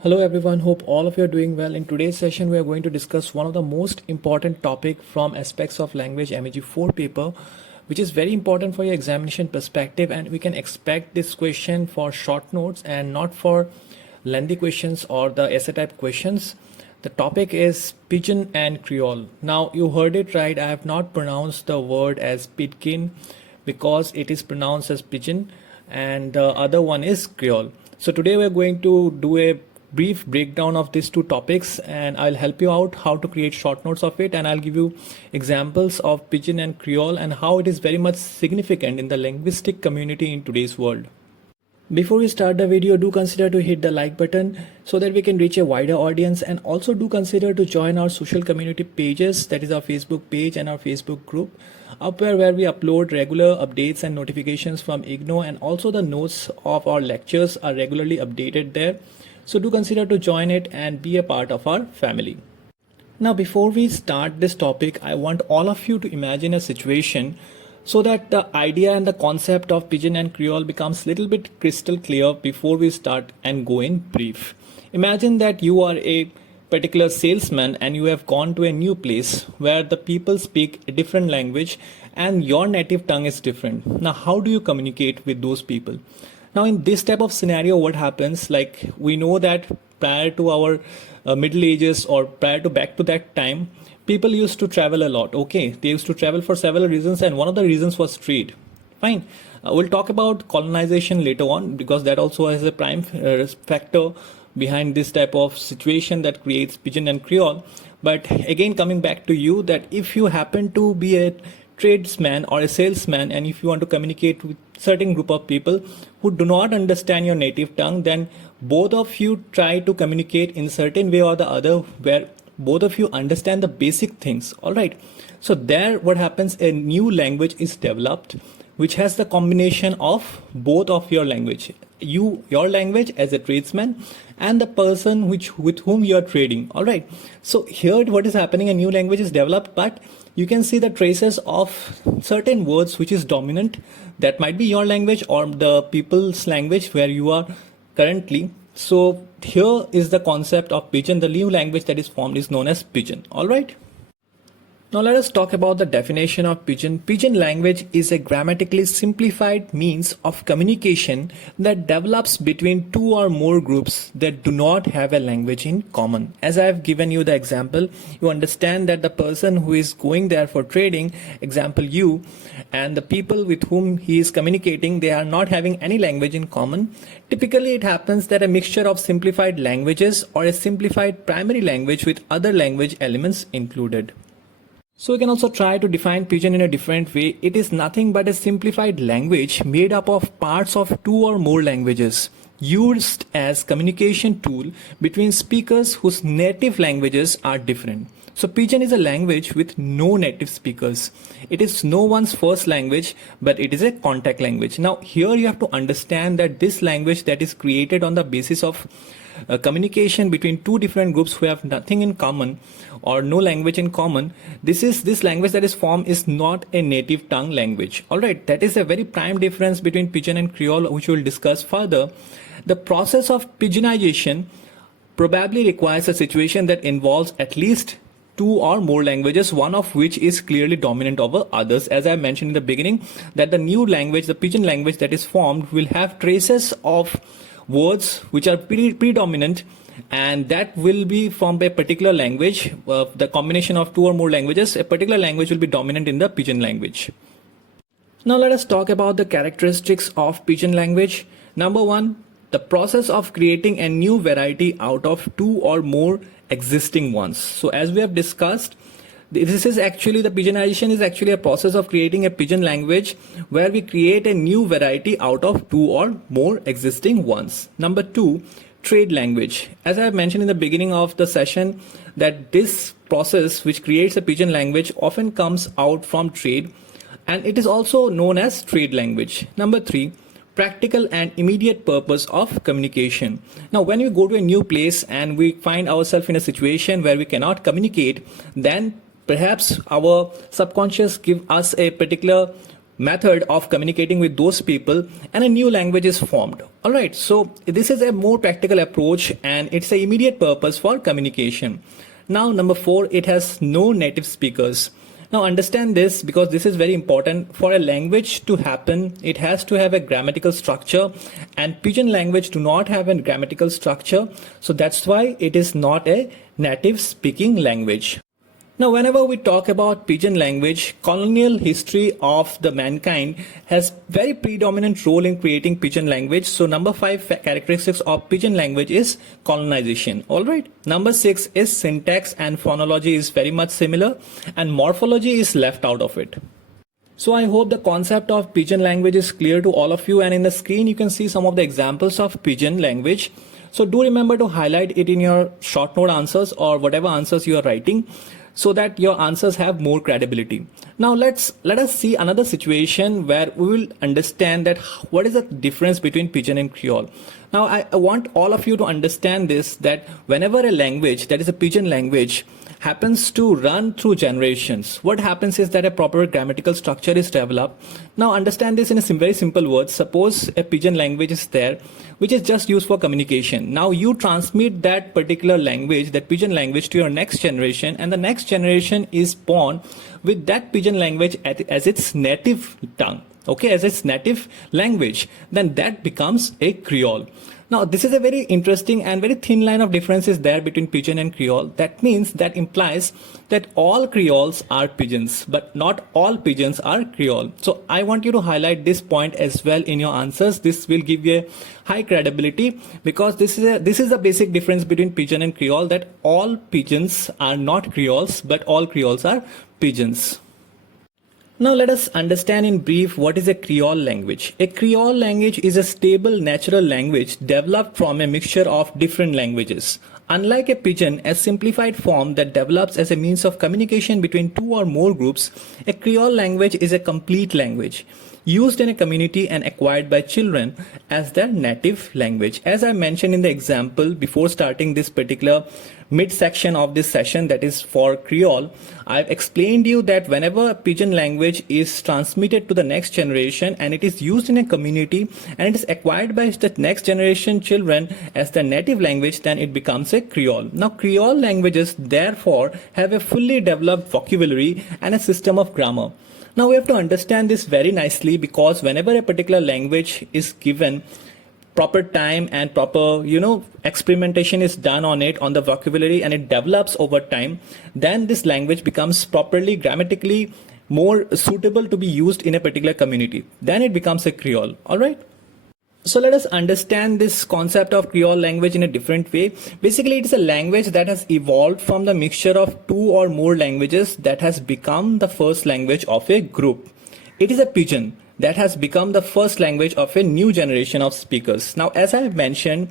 Hello everyone, hope all of you are doing well. In today's session, we are going to discuss one of the most important topic from aspects of language MEG4 paper, which is very important for your examination perspective, and we can expect this question for short notes and not for lengthy questions or the essay type questions. The topic is Pigeon and Creole. Now you heard it right, I have not pronounced the word as Pidgen because it is pronounced as Pigeon and the other one is Creole. So today we're going to do a brief breakdown of these two topics and I'll help you out how to create short notes of it, and I'll give you examples of Pigeon and Creole and how it is very much significant in the linguistic community in today's world. Before we start the video, do consider to hit the like button so that we can reach a wider audience, and also do consider to join our social community pages, that is our Facebook page and our Facebook group up where we upload regular updates and notifications from IGNO, and also the notes of our lectures are regularly updated there. So do consider to join it and be a part of our family. Now before we start this topic, I want all of you to imagine a situation so that the idea and the concept of Pigeon and Creole becomes a little bit crystal clear before we start and go in brief. Imagine that you are a particular salesman and you have gone to a new place where the people speak a different language and your native tongue is different. Now how do you communicate with those people? Now in this type of scenario, what happens, like we know that prior to our middle ages or prior to back to that time, people used to travel a lot. Okay, they used to travel for several reasons, and one of the reasons was trade. Fine. We'll talk about colonization later on because that also has a prime factor behind this type of situation that creates Pigeon and Creole. But again, coming back to you, that if you happen to be a tradesman or a salesman and if you want to communicate with certain group of people who do not understand your native tongue, then both of you try to communicate in certain way or the other where both of you understand the basic things. All right, so there what happens, a new language is developed which has the combination of both of your language, your language as a tradesman and the person with whom you are trading. All right, so here what is happening, a new language is developed, but you can see the traces of certain words which is dominant. That might be your language or the people's language where you are currently. So here is the concept of Pigeon. The new language that is formed is known as Pigeon. All right. Now let us talk about the definition of Pigeon. Pigeon language is a grammatically simplified means of communication that develops between two or more groups that do not have a language in common. As I have given you the example, you understand that the person who is going there for trading, example you, and the people with whom he is communicating, they are not having any language in common. Typically it happens that a mixture of simplified languages or a simplified primary language with other language elements included. So we can also try to define Pigeon in a different way. It is nothing but a simplified language made up of parts of two or more languages used as communication tool between speakers whose native languages are different. So Pigeon is a language with no native speakers. It is no one's first language, but it is a contact language. Now here you have to understand that this language that is created on the basis of communication between two different groups who have nothing in common or no language in common, this language that is formed is not a native tongue language. All right, that is a very prime difference between Pigeon and Creole, which we will discuss further. The process of Pigeonization probably requires a situation that involves at least two or more languages, one of which is clearly dominant over others. As I mentioned in the beginning, that the new language, the Pigeon language that is formed, will have traces of words which are predominant, and that will be from a particular language. The combination of two or more languages, a particular language will be dominant in the Pigeon language. Now let us talk about the characteristics of Pigeon language. Number one, the process of creating a new variety out of two or more existing ones. So as we have discussed, this is actually, the Pigeonization is actually a process of creating a Pigeon language where we create a new variety out of two or more existing ones. Number two, trade language. As I have mentioned in the beginning of the session, that this process which creates a Pigeon language often comes out from trade, and it is also known as trade language. Number three, practical and immediate purpose of communication. Now when we go to a new place and we find ourselves in a situation where we cannot communicate, then perhaps our subconscious give us a particular method of communicating with those people, and a new language is formed. All right, so this is a more practical approach and it's an immediate purpose for communication. Now, number 4, it has no native speakers. Now understand this, because this is very important. For a language to happen, it has to have a grammatical structure, and Pidgin language do not have a grammatical structure, so that's why it is not a native speaking language. Now, whenever we talk about Pidgin language, colonial history of the mankind has very predominant role in creating Pidgin language. So number 5 characteristics of Pidgin language is colonization. All right. Number 6 is syntax and phonology is very much similar, and morphology is left out of it. So I hope the concept of Pidgin language is clear to all of you, and in the screen you can see some of the examples of Pidgin language. So do remember to highlight it in your short note answers or whatever answers you are writing, so that your answers have more credibility. Now let us see another situation where we will understand that what is the difference between Pidgin and Creole. Now I want all of you to understand this, that whenever a language, that is a Pidgin language, happens to run through generations, what happens is that a proper grammatical structure is developed. Now understand this in a very simple words. Suppose a Pidgin language is there, which is just used for communication. Now you transmit that particular language, that Pidgin language, to your next generation, and the next generation is born with that Pidgin language as its native tongue, okay, as its native language. Then that becomes a Creole. Now this is a very interesting and very thin line of differences there between Pidgin and Creole. That means, that implies that all Creoles are Pidgins, but not all Pidgins are Creole. So I want you to highlight this point as well in your answers. This will give you a high credibility, because this is a basic difference between Pidgin and Creole, that all Pidgins are not Creoles, but all Creoles are Pidgins. Now let us understand in brief what is a Creole language. A Creole language is a stable natural language developed from a mixture of different languages. Unlike a Pidgin, a simplified form that develops as a means of communication between two or more groups, a Creole language is a complete language, used in a community and acquired by children as their native language. As I mentioned in the example before starting this particular mid-section of this session, that is for Creole, I've explained you that whenever a Pidgin language is transmitted to the next generation and it is used in a community and it is acquired by the next generation children as their native language, then it becomes a Creole. Now Creole languages therefore have a fully developed vocabulary and a system of grammar. Now we have to understand this very nicely, because whenever a particular language is given proper time and proper, experimentation is done on it, on the vocabulary, and it develops over time, then this language becomes properly grammatically more suitable to be used in a particular community. Then it becomes a Creole. All right. So let us understand this concept of Creole language in a different way. Basically, it is a language that has evolved from the mixture of two or more languages that has become the first language of a group. It is a Pidgin that has become the first language of a new generation of speakers. Now, as I have mentioned,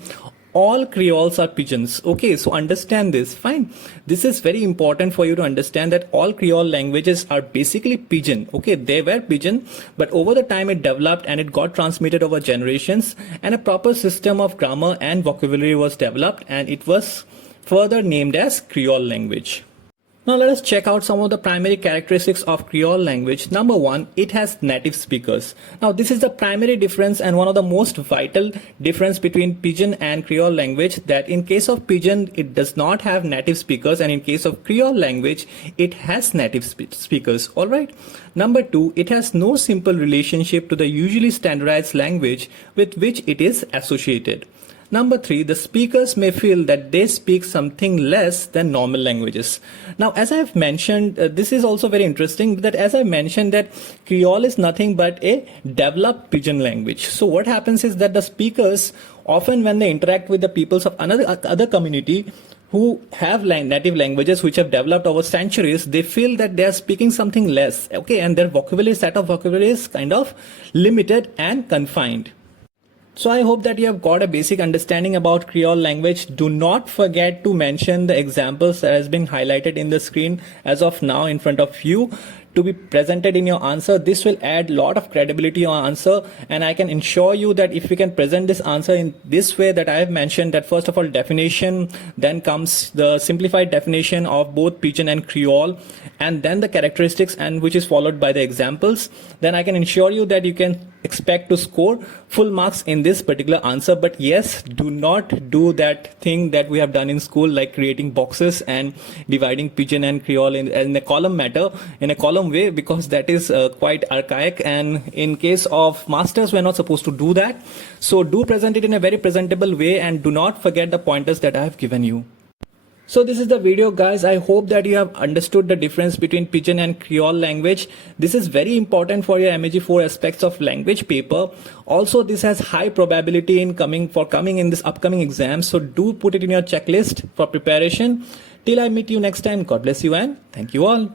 all Creoles are Pidgins. Okay, so understand this. Fine. This is very important for you to understand, that all Creole languages are basically Pidgin. Okay, they were Pidgin, but over the time it developed and it got transmitted over generations, and a proper system of grammar and vocabulary was developed, and it was further named as Creole language. Now let us check out some of the primary characteristics of Creole language. Number 1, it has native speakers. Now this is the primary difference and one of the most vital difference between Pidgin and Creole language, that in case of Pidgin it does not have native speakers, and in case of Creole language it has native speakers. Alright. Number 2, it has no simple relationship to the usually standardized language with which it is associated. Number 3, the speakers may feel that they speak something less than normal languages. Now, as I have mentioned, this is also very interesting, that as I mentioned that Creole is nothing but a developed Pidgin language. So what happens is that the speakers, often when they interact with the peoples of other community who have native languages which have developed over centuries, they feel that they are speaking something less, okay, and their set of vocabulary is kind of limited and confined. So I hope that you have got a basic understanding about Creole language. Do not forget to mention the examples that has been highlighted in the screen as of now in front of you to be presented in your answer. This will add a lot of credibility to your answer, and I can ensure you that if we can present this answer in this way that I have mentioned, that first of all definition, then comes the simplified definition of both Pigeon and Creole, and then the characteristics, and which is followed by the examples, then I can ensure you that you can expect to score full marks in this particular answer. But yes, do not do that thing that we have done in school, like creating boxes and dividing Pigeon and Creole in a column way, because that is quite archaic, and in case of masters we're not supposed to do that. So do present it in a very presentable way, and do not forget the pointers that I have given you. So this is the video, guys. I hope that you have understood the difference between Pigeon and Creole language. This is very important for your MEG 4 aspects of language paper. Also, this has high probability in coming in this upcoming exam. So do put it in your checklist for preparation. Till I meet you next time, God bless you and thank you all.